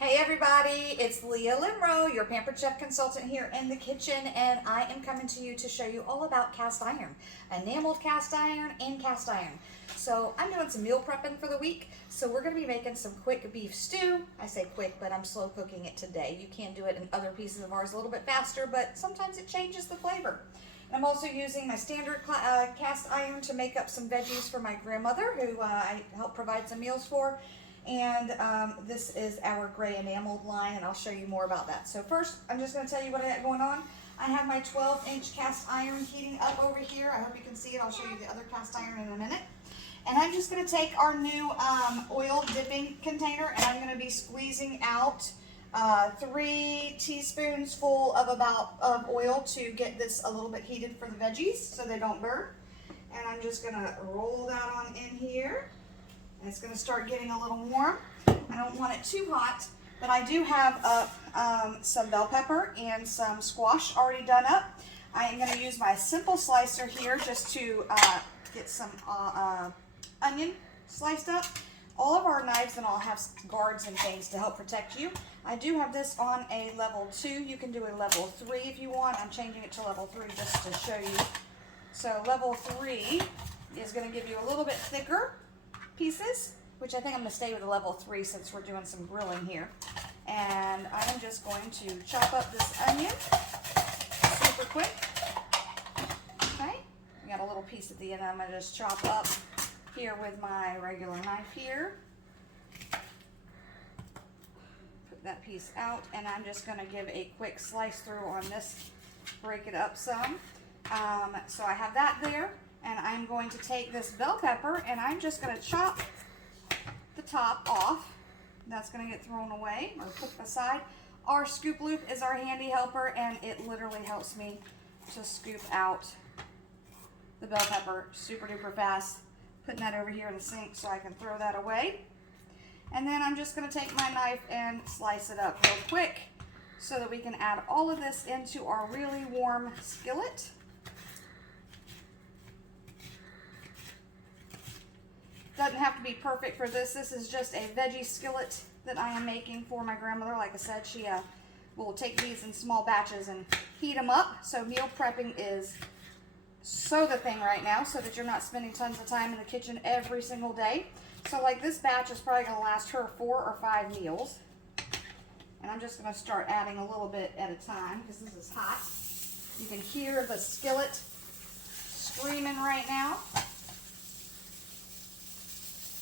Hey everybody, it's Leah Limro, your Pampered Chef consultant here in the kitchen, and I am coming to you to show you all about cast iron, enameled cast iron and cast iron. So I'm doing some meal prepping for the week, so we're going to be making some quick beef stew. I say quick, but I'm slow cooking it today. You can do it in other pieces of ours a little bit faster, but sometimes it changes the flavor. I'm also using my standard cast iron to make up some veggies for my grandmother, who I help provide some meals for. And this is our gray enameled line, and I'll show you more about that. So first, I'm just going to tell you what I got going on. I have my 12-inch cast iron heating up over here. I hope you can see it. I'll show you the other cast iron in a minute. And I'm just going to take our new oil dipping container, and I'm going to be squeezing out 3 teaspoons full of oil to get this a little bit heated for the veggies so they don't burn. And I'm just going to roll that on in here. And it's going to start getting a little warm. I don't want it too hot, but I do have some bell pepper and some squash already done up. I am going to use my simple slicer here just to get some onion sliced up. All of our knives and all have guards and things to help protect you. I do have this on a level 2. You can do a level 3 if you want. I'm changing it to level 3 just to show you. So level 3 is going to give you a little bit thicker pieces, which I think I'm going to stay with a level 3 since we're doing some grilling here. And I'm just going to chop up this onion super quick. Okay, I got a little piece at the end I'm going to just chop up here with my regular knife here. Put that piece out, and I'm just going to give a quick slice through on this, break it up some. So I have that there. And I'm going to take this bell pepper and I'm just going to chop the top off. That's going to get thrown away or put aside. Our scoop loop is our handy helper, and it literally helps me to scoop out the bell pepper super duper fast. Putting that over here in the sink so I can throw that away. And then I'm just going to take my knife and slice it up real quick so that we can add all of this into our really warm skillet. Doesn't have to be perfect for this. This is just a veggie skillet that I am making for my grandmother. Like I said, she will take these in small batches and heat them up. So meal prepping is so the thing right now, so that you're not spending tons of time in the kitchen every single day. So like this batch is probably going to last her 4 or 5 meals. And I'm just going to start adding a little bit at a time because this is hot. You can hear the skillet screaming right now.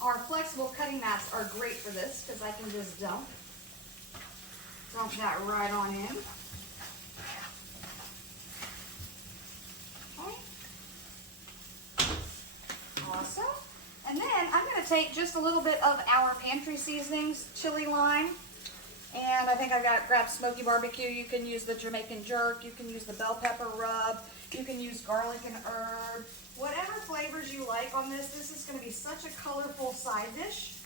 Our flexible cutting mats are great for this because I can just dump that right on in. Okay. Awesome. And then I'm going to take just a little bit of our pantry seasonings, chili lime, and I think I've grabbed smoky barbecue. You can use the Jamaican jerk, you can use the bell pepper rub, you can use garlic and herb. Whatever flavors you like on this, this is going to be such a colorful side dish.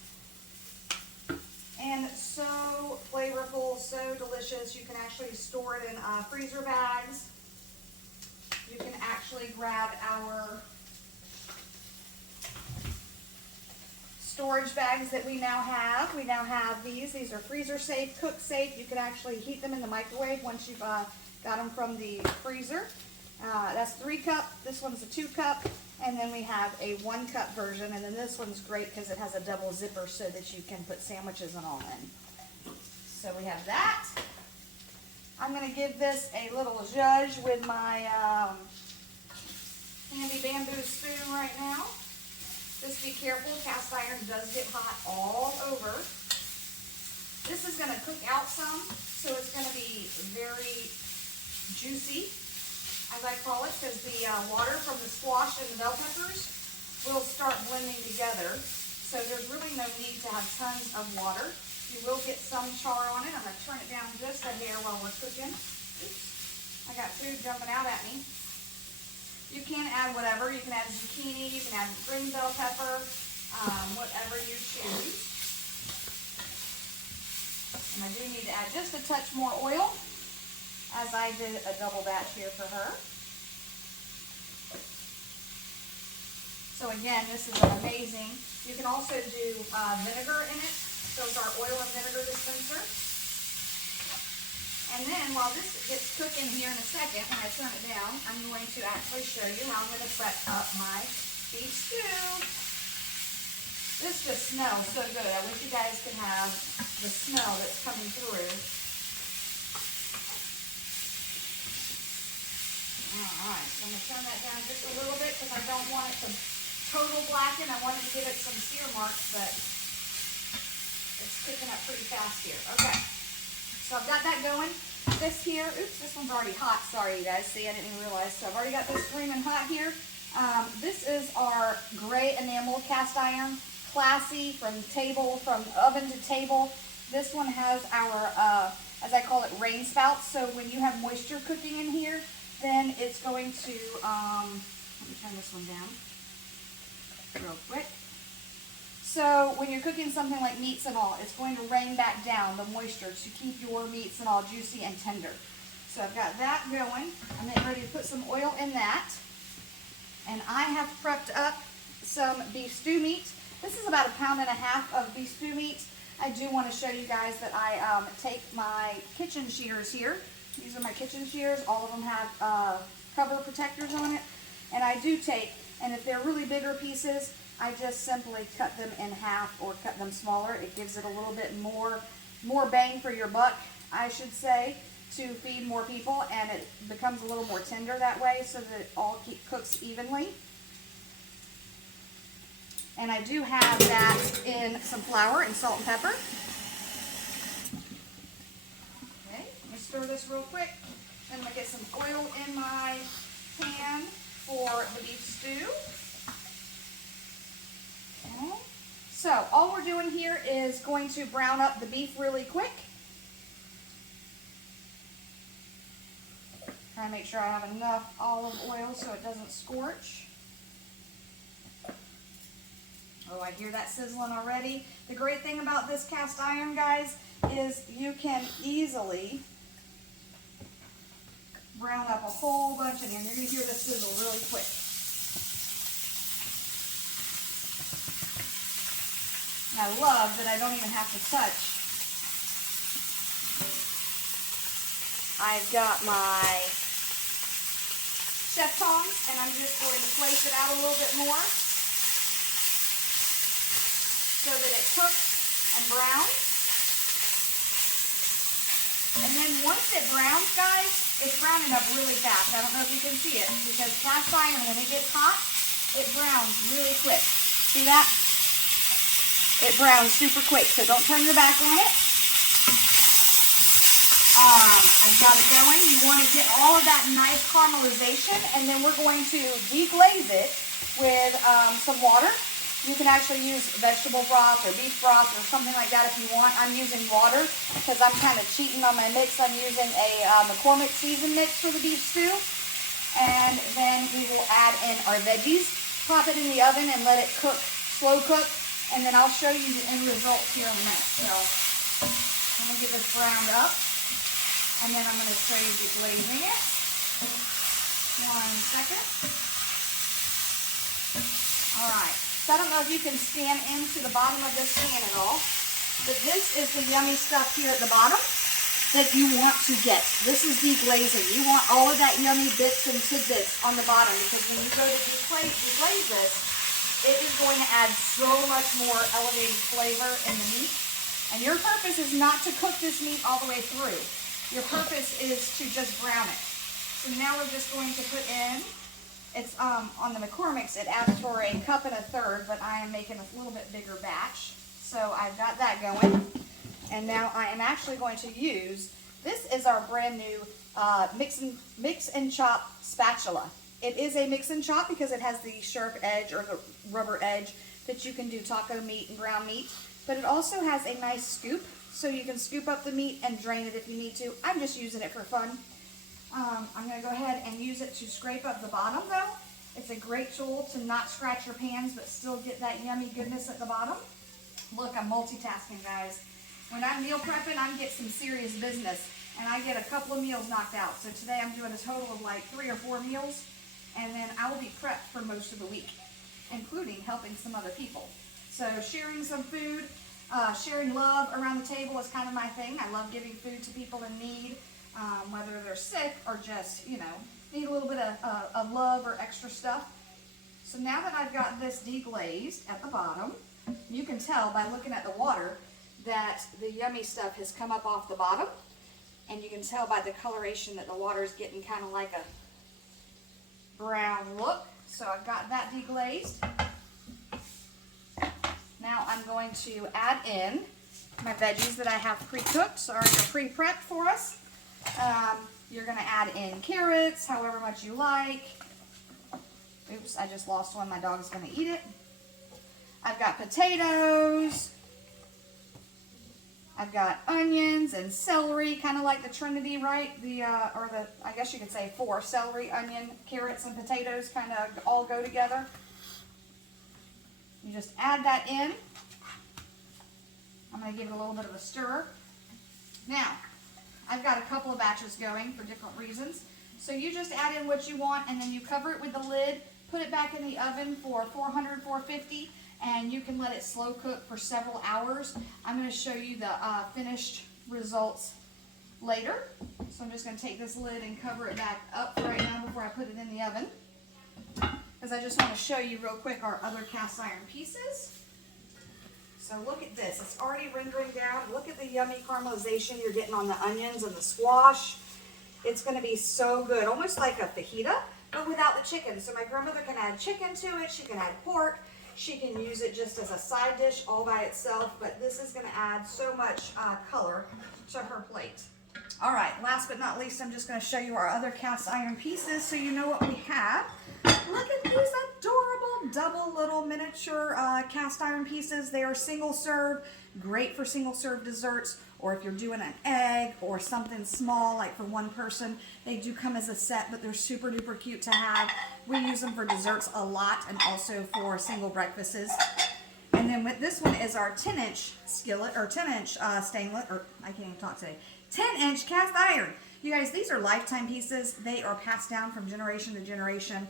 And so flavorful, so delicious. You can actually store it in freezer bags. You can actually grab our storage bags that we now have. We now have these. These are freezer safe, cook safe. You can actually heat them in the microwave once you've got them from the freezer. That's 3 cup, this one's a 2 cup, and then we have a 1 cup version, and then this one's great because it has a double zipper so that you can put sandwiches and all in. So we have that. I'm going to give this a little zhuzh with my handy bamboo spoon right now. Just be careful, cast iron does get hot all over. This is going to cook out some, so it's going to be very juicy, as I call it, because the water from the squash and the bell peppers will start blending together. So there's really no need to have tons of water. You will get some char on it. I'm going to turn it down just a hair while we're cooking. Oops. I got food jumping out at me. You can add whatever. You can add zucchini, you can add green bell pepper, whatever you choose. And I do need to add just a touch more oil, as I did a double batch here for her. So again, this is amazing. You can also do vinegar in it. So is our oil and vinegar dispenser. And then while this gets cooking here in a second, when I turn it down, I'm going to actually show you how I'm going to prep up my beef stew. This just smells so good. I wish you guys could have the smell that's coming through. Alright, so I'm going to turn that down just a little bit because I don't want it to total blacken. I want to give it some sear marks, but it's cooking up pretty fast here. Okay. So I've got that going. This here, oops, this one's already hot. Sorry, you guys. See, I didn't even realize. So I've already got this screaming hot here. This is our gray enameled cast iron. Classy, from oven to table. This one has our, as I call it, rain spouts. So when you have moisture cooking in here, then it's going to, let me turn this one down real quick. So when you're cooking something like meats and all, it's going to rain back down the moisture to keep your meats and all juicy and tender. So I've got that going. I'm getting ready to put some oil in that. And I have prepped up some beef stew meat. This is about 1.5 pounds of beef stew meat. I do want to show you guys that I take my kitchen shears here. These are my kitchen shears. All of them have cover protectors on it. And I do take, and if they're really bigger pieces, I just simply cut them in half or cut them smaller. It gives it a little bit more bang for your buck, I should say, to feed more people, and it becomes a little more tender that way so that it all cooks evenly. And I do have that in some flour and salt and pepper. Okay, let me stir this real quick. Then I'm going to get some oil in my pan for the beef stew. Okay. So all we're doing here is going to brown up the beef really quick. Try to make sure I have enough olive oil so it doesn't scorch. Oh, I hear that sizzling already. The great thing about this cast iron, guys, is you can easily brown up a whole bunch in here. You're going to hear this sizzle really quick. And I love that I don't even have to touch. I've got my chef tongs, and I'm just going to place it out a little bit more so that it cooks and browns. And then once it browns, guys, it's browning up really fast. I don't know if you can see it, because cast iron, when it gets hot, it browns really quick. See that? It browns super quick, so don't turn your back on it. I've got it going. You want to get all of that nice caramelization, and then we're going to deglaze it with some water. You can actually use vegetable broth or beef broth or something like that if you want. I'm using water because I'm kind of cheating on my mix. I'm using a McCormick seasoned mix for the beef stew. And then we will add in our veggies, pop it in the oven and let it cook, slow cook. And then I'll show you the end result here in a minute. So I'm going to get this browned up. And then I'm going to show you deglazing it. 1 second. All right. So I don't know if you can scan into the bottom of this pan at all, but this is the yummy stuff here at the bottom that you want to get. This is deglazing. You want all of that yummy bits and tidbits on the bottom, because when you go to deglaze this, it is going to add so much more elevated flavor in the meat. And your purpose is not to cook this meat all the way through. Your purpose is to just brown it. So now we're just going to put in, it's on the McCormick's, it asks for 1 1/3 cups, but I am making a little bit bigger batch. So I've got that going. And now I am actually going to use, this is our brand new mix and chop spatula. It is a mix and chop because it has the sharp edge or the rubber edge that you can do taco meat and ground meat. But it also has a nice scoop, so you can scoop up the meat and drain it if you need to. I'm just using it for fun. I'm going to go ahead and use it to scrape up the bottom, though. It's a great tool to not scratch your pans, but still get that yummy goodness at the bottom. Look, I'm multitasking, guys. When I'm meal prepping, I'm getting some serious business, and I get a couple of meals knocked out. So today I'm doing a total of like 3 or 4 meals, and then I will be prepped for most of the week, including helping some other people. So sharing some food Sharing love around the table is kind of my thing. I love giving food to people in need, whether they're sick or just, you know, need a little bit of love or extra stuff. So now that I've got this deglazed at the bottom, you can tell by looking at the water that the yummy stuff has come up off the bottom. And you can tell by the coloration that the water is getting kind of like a brown look. So I've got that deglazed. Now I'm going to add in my veggies that I have pre-cooked, or pre-prepped for us. You're going to add in carrots, however much you like. Oops, I just lost one. My dog's going to eat it. I've got potatoes. I've got onions and celery, kind of like the Trinity, right? I guess you could say 4. Celery, onion, carrots, and potatoes kind of all go together. You just add that in. I'm going to give it a little bit of a stir. Now, I've got a couple of batches going for different reasons. So you just add in what you want, and then you cover it with the lid, put it back in the oven for 400, 450, and you can let it slow cook for several hours. I'm going to show you the finished results later. So I'm just going to take this lid and cover it back up right now before I put it in the oven, because I just want to show you real quick our other cast iron pieces. So look at this. It's already rendering down. Look at the yummy caramelization you're getting on the onions and the squash. It's going to be so good, almost like a fajita, but without the chicken. So my grandmother can add chicken to it. She can add pork. She can use it just as a side dish all by itself, but this is going to add so much color to her plate. All right, last but not least, I'm just going to show you our other cast iron pieces so you know what we have. Look at these adorable double little miniature cast iron pieces. They are single serve, great for single serve desserts, or if you're doing an egg or something small like for one person. They do come as a set, but they're super duper cute to have. We use them for desserts a lot and also for single breakfasts. And then with this one is our 10-inch skillet, or 10-inch stainless, or I can't even talk today, 10-inch cast iron. You guys, these are lifetime pieces. They are passed down from generation to generation.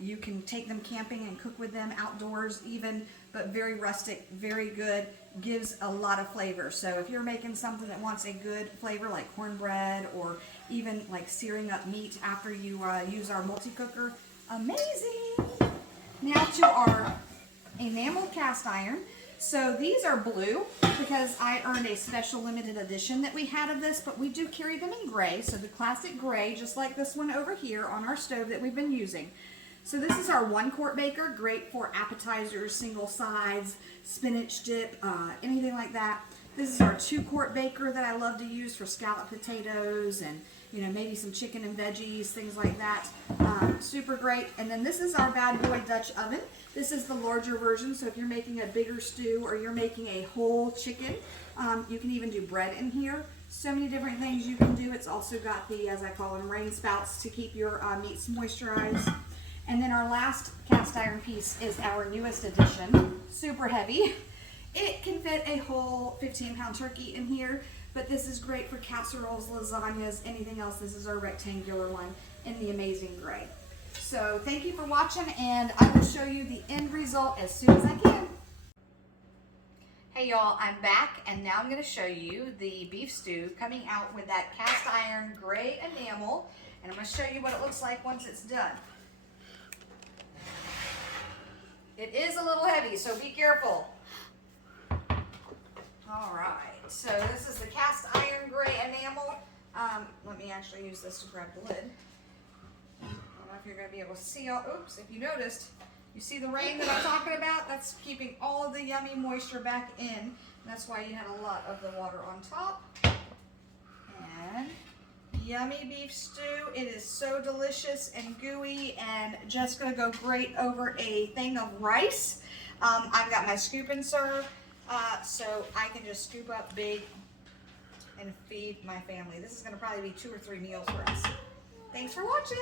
You can take them camping and cook with them outdoors even, but very rustic, very good, gives a lot of flavor. So if you're making something that wants a good flavor like cornbread, or even like searing up meat after you use our multi-cooker, amazing. Now to our enameled cast iron. So these are blue because I earned a special limited edition that we had of this, but we do carry them in gray. So the classic gray, just like this one over here on our stove that we've been using. So this is our 1-quart baker, great for appetizers, single sides, spinach dip, anything like that. This is our 2-quart baker that I love to use for scalloped potatoes and, you know, maybe some chicken and veggies, things like that. Super great. And then this is our bad boy Dutch oven. This is the larger version, so if you're making a bigger stew or you're making a whole chicken, you can even do bread in here. So many different things you can do. It's also got the, as I call them, rain spouts to keep your meats moisturized. And then our last cast iron piece is our newest addition, super heavy. It can fit a whole 15-pound turkey in here, but this is great for casseroles, lasagnas, anything else. This is our rectangular one in the amazing gray. So thank you for watching, and I will show you the end result as soon as I can. Hey y'all, I'm back, and now I'm going to show you the beef stew coming out with that cast iron gray enamel, and I'm going to show you what it looks like once it's done. It is a little heavy, so be careful. All right, so this is the cast iron gray enamel. Let me actually use this to grab the lid. I don't know if you're going to be able to see all, oops, if you noticed, you see the rain that I'm talking about? That's keeping all of the yummy moisture back in. And that's why you had a lot of the water on top. And yummy beef stew. It is so delicious and gooey and just going to go great over a thing of rice. I've got my scoop and serve, so I can just scoop up big and feed my family. This is going to probably be 2 or 3 meals for us. Thanks for watching.